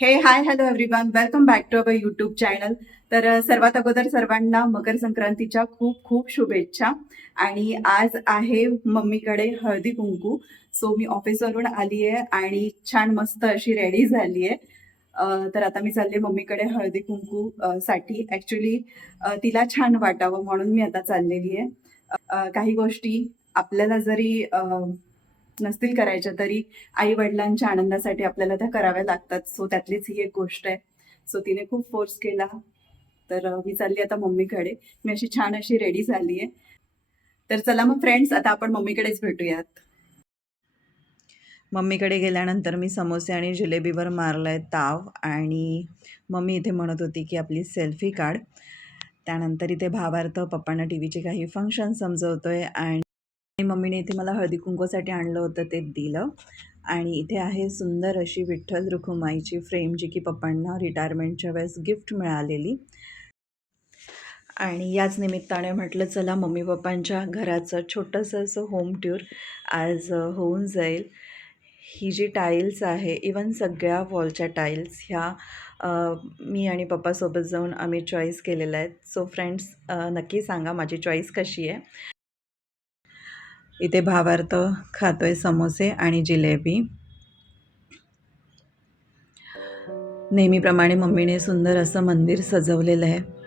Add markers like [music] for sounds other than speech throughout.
Hey hi hello everyone welcome back to our YouTube channel तर सर्वात अगोदर सर्वांना मकर संक्रांतीच्या खूप खूप शुभेच्छा. आणि आज आहे मम्मीकडे हळदी कुंकू. सो मी ऑफिसवरून आली आहे आणि छान मस्त अशी रेडी झाली आहे तर आता मी चालले मम्मीकडे हळदी कुंकू साठी. ॲक्च्युली तिला छान वाटावं म्हणून मी आता चाललेली आहे काही गोष्टी आपल्याला जरी नसतील करायच्या तरी आई वडिलांच्या आनंदासाठी आपल्याला त्या कराव्या लागतात. सो त्यातलीच ही एक गोष्ट आहे. सो तिने खूप फोर्स केला. तर मी चालली आता मम्मीकडे. मी अशी छान अशी रेडी झाली आहे. तर चला मग फ्रेंड्स आता आपण मम्मीकडेच भेटूयात. मम्मीकडे गेल्यानंतर मी समोसे आणि जिलेबीवर मारलाय ताव आणि मम्मी इथे म्हणत होती की आपली सेल्फी काढ. त्यानंतर इथे भावार्थ पप्पांना टी व्हीचे काही फंक्शन समजवतोय आणि मम्मीने इथे मला हळदी कुंकूसाठी आणलं होतं ते दिलं. आणि इथे आहे सुंदर अशी विठ्ठल रुखुमाईची फ्रेम जी की पप्पांना रिटायरमेंटच्या वेळेस गिफ्ट मिळालेली. आणि याच निमित्ताने म्हटलं चला मम्मी पप्पांच्या घराचं छोटंसं असं होम टूर आज होऊन जाईल. ही जी टाईल्स आहे इवन सगळ्या वॉलच्या टाईल्स ह्या मी आणि पप्पासोबत जाऊन आम्ही चॉईस केलेल्या आहेत. सो फ्रेंड्स नक्की सांगा माझी चॉईस कशी आहे. इथे भावार्थ खातो आहे समोसे आणि जिलेबी. नेहमीप्रमाणे मम्मीने सुंदर असं मंदिर सजवलेलं आहे.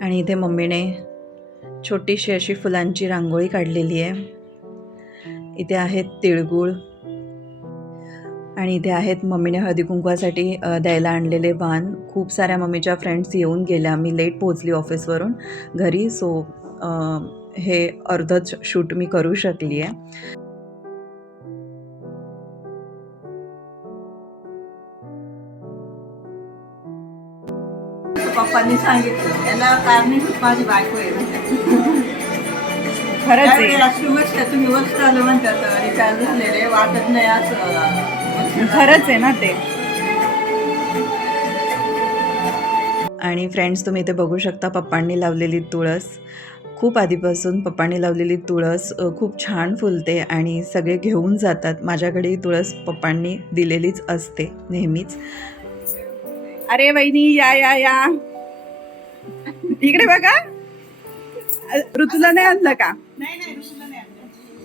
आणि इथे मम्मीने छोटीशी अशी फुलांची रांगोळी काढलेली आहे. इथे आहेत तिळगुळ आणि इथे आहेत मम्मीने हळदी कुंकवासाठी द्यायला आणलेले वाण. खूप साऱ्या मम्मीच्या फ्रेंड्स येऊन गेल्या. मी लेट पोचली ऑफिसवरून घरी. सो हे अर्धच शूट मी करू शकली आहे पप्पांनी सांगितलं. त्याला कारणीभूत माझी बायको आहे. खरंच तुम्ही वर्ष झालं म्हणतात रिटायर झालेले वाटत नाही असं. खरंच आहे ना ते. आणि फ्रेंड्स तुम्ही इथे बघू शकता पप्पांनी लावलेली तुळस. खूप आधीपासून पप्पांनी लावलेली तुळस खूप छान फुलते आणि सगळे घेऊन जातात. माझ्याकडे ही तुळस पप्पांनी दिलेलीच असते नेहमीच. अरे वहिनी या या या. इकडे बघा. ऋतूला नाही आणलं का? नाही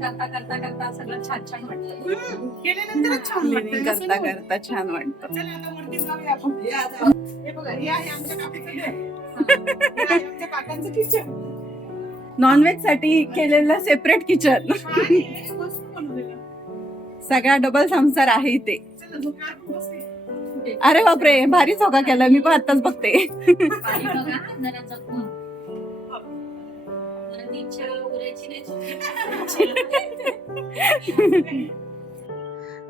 करता करता करता सगळं छान छान वाटतं छान करता करता छान वाटतं चला आता वरती जाऊया आपण. हे बघा, हे आहे आमच्या काकाचं घर. हे आहे आमच्या काकांचं kitchen. नॉनव्हेजसाठी केलेलं सेपरेट किचन मस्त. सगळा डबल संसार आहे इथे. अरे बापरे भारी चौका केला मी पण आताच बघते.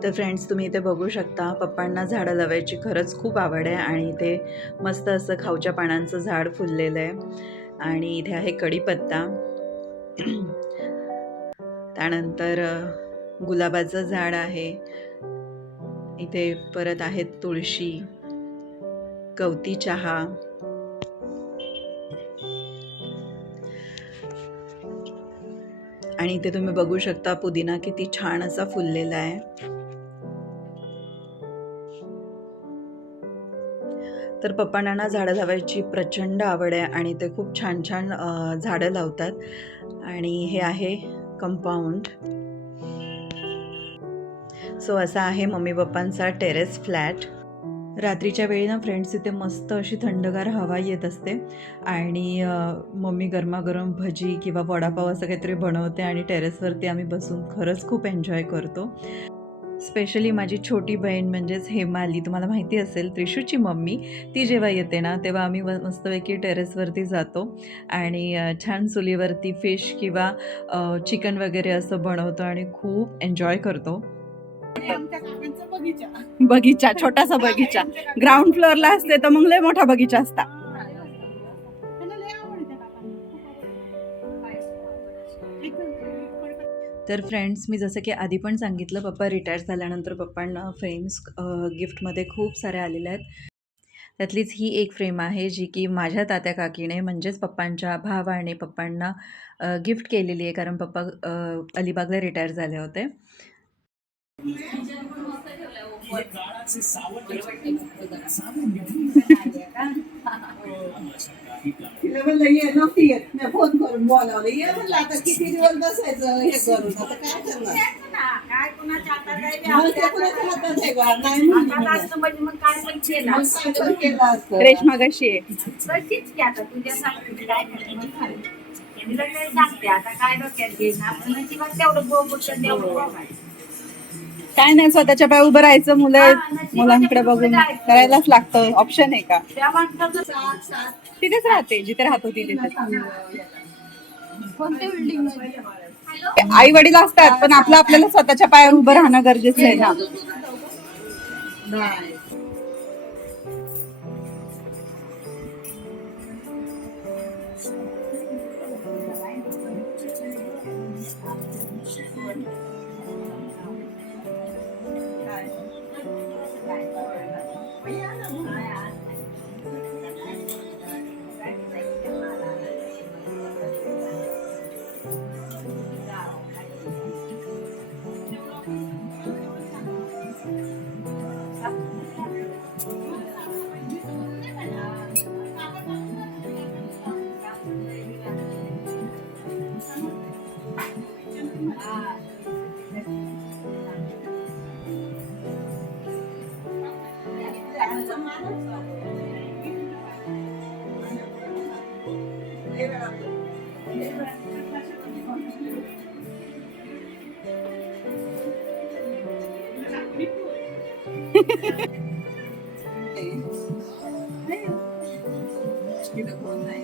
तर फ्रेंड्स तुम्ही इथे बघू शकता पप्पांना झाडं लावायची खरंच खूप आवड आहे आणि इथे मस्त असं खाऊच्या पानांचं झाड फुललेलं आहे. आणि इथे आहे कढीपत्ता. [clears throat] त्यानंतर गुलाबाचं झाड आहे. इथे परत आहेत तुळशी गवती चहा. आणि इथे तुम्ही बघू शकता पुदिना किती छान असा फुललेला आहे. तर पप्पांना झाडं लावायची प्रचंड आवड आहे आणि ते खूप छान छान झाडं लावतात. आणि हे आहे कंपाऊंड सो असा आहे मम्मी पप्पांचा टेरेस फ्लॅट. रात्रीच्या वेळी ना फ्रेंड्स इथे मस्त अशी थंडगार हवा येत असते. आणि मम्मी गरमागरम भजी किंवा वडापाव असं काहीतरी बनवते आणि टेरेसवरती आम्ही बसून खरंच खूप एन्जॉय करतो. स्पेशली माझी छोटी बहीण म्हणजेच हेमाली तुम्हाला माहिती असेल त्रिशूची मम्मी ती जेव्हा येते ना तेव्हा आम्ही मस्तपैकी टेरेसवरती जातो. आणि छान चुलीवरती फिश किंवा चिकन वगैरे असं बनवतो आणि खूप एन्जॉय करतो. बगीचा. बगीचा छोटासा बगीचा. ग्राउंड फ्लोअरला असते तर मग लय मोठा बगीचा असता. तर फ्रेंड्स मी जसं की आधी पण सांगितलं पप्पा रिटायर झाल्यानंतर पप्पांना फ्रेम्स गिफ्टमध्ये खूप साऱ्या आलेल्या आहेत. त्यातलीच ही एक फ्रेम आहे जी की माझ्या तात्या काकीने म्हणजेच पप्पांच्या भावाने पप्पांना गिफ्ट केलेली आहे. कारण पप्पा अलिबागला रिटायर झाले होते. तिला म्हणलं ये नव्हती येत मी फोन करून बोलावलं ये म्हणलं आता किती दिवस बसायचं हे करून आता काय करणार काय हातात आहे बी मग आपल्या कुणाच्या हातात आहे बा? नाही म्हणली हातात मला. असतं म्हणजे मग काय पण केलं मग असतं. केलं असतं रेशमा कशी आहे तशीच की आता काय मग तिला काय सांगते आता काय डोक्यात घेईन आपण नशिबात तेवढं बोबुटं तेवढं बघायचं. काय नाही स्वतःच्या पाय उभं राहायचं मुलं मुलांकडे बघून. करायलाच लागतं. ऑप्शन आहे का? तिथेच राहते जिथे राहत होती तिथे आई वडील असतात पण आपलं आपल्याला स्वतःच्या पायावर उभं राहणं गरजेचं आहे ना. 嗯。नाही तिला कोण नाही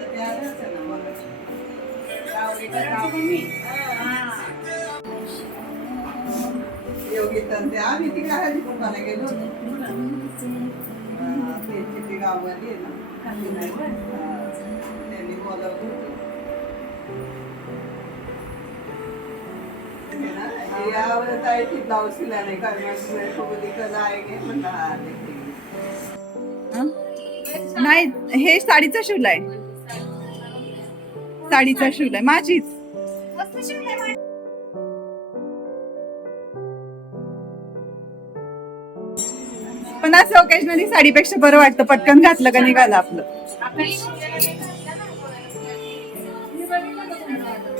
लावली का लावली? हा. योगिता ते आम्ही ती हळदी गेलो त्यांची ती गाववाली आहे ना. त्यांनी बोलावलं आहे ती ब्लाऊज शिला नाही करणार सोबत कला आहे की म्हणलं हा? नाही हे साडीचा शिवलाय. साडीचा शिवलाय माझीच. पण असं ओकेजनली साडीपेक्षा बरं वाटतं. पटकन घातलं का निघालं आपलं.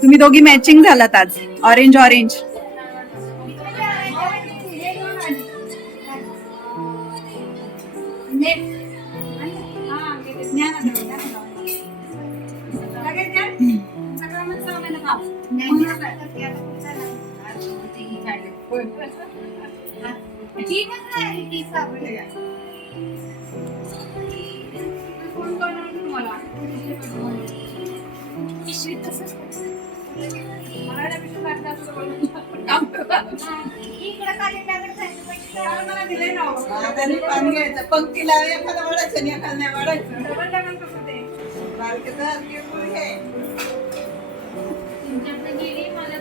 तुम्ही दोघी मॅचिंग झालात आज. ऑरेंज ऑरेंज पाणी घ्यायचं. पंक्तीला एखादा वाढायचं आणि एखादा नाही वाढायचं. डबल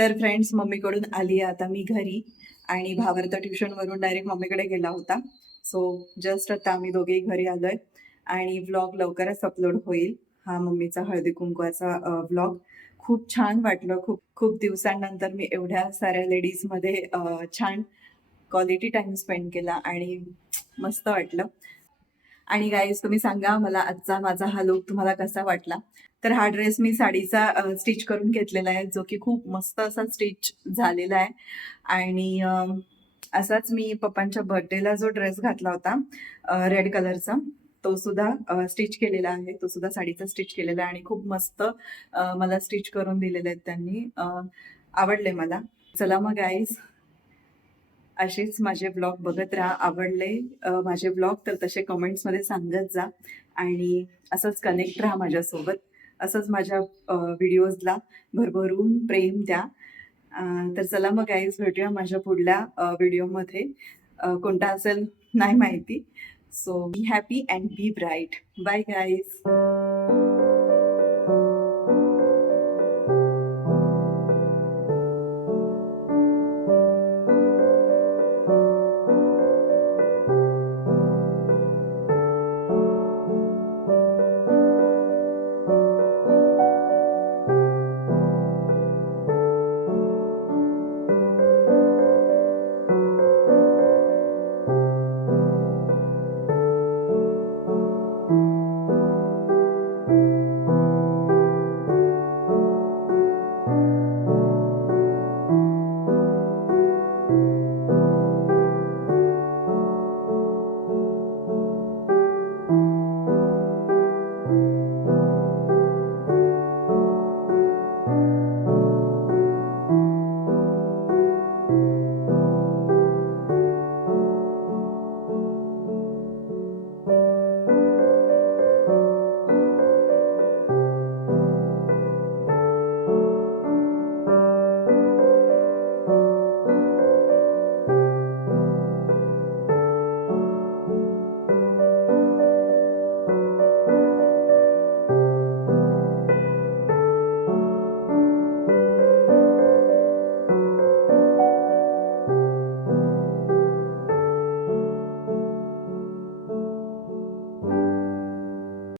तर फ्रेंड्स मम्मीकडून आली आहे आता मी घरी आणि भावार्थ ट्युशनवरून डायरेक्ट मम्मीकडे गेला होता. सो जस्ट आता आम्ही दोघेही घरी आलोय आणि व्लॉग लवकरच अपलोड होईल. हा मम्मीचा हळदी कुंकवाचा व्लॉग खूप छान वाटलं. खूप खूप दिवसांनंतर मी एवढ्या साऱ्या लेडीजमध्ये मध्ये छान क्वालिटी टाइम स्पेंड केला आणि मस्त वाटलं. आणि गाईज तुम्ही सांगा मला आजचा माझा हा लुक तुम्हाला कसा वाटला? तर हा ड्रेस मी साडीचा स्टिच करून घेतलेला आहे जो की खूप मस्त असा स्टिच झालेला आहे. आणि असाच मी पप्पांच्या बर्थडेला जो ड्रेस घातला होता रेड कलरचा तो सुद्धा स्टिच केलेला आहे. तो सुद्धा साडीचा स्टिच केलेला आहे आणि खूप मस्त मला स्टिच करून दिलेले आहेत त्यांनी. आवडले मला. चला मग गाईज असेच माझे ब्लॉग बघत राहा. आवडले माझे ब्लॉग तर तसे कमेंट्समध्ये सांगत जा आणि असंच कनेक्ट राहा माझ्यासोबत. असंच माझ्या व्हिडिओजला भरभरून प्रेम द्या. तर चला मग आईज भेटूया माझ्या पुढल्या व्हिडिओमध्ये कोणता असेल नाही माहिती. So be happy and be bright bye guys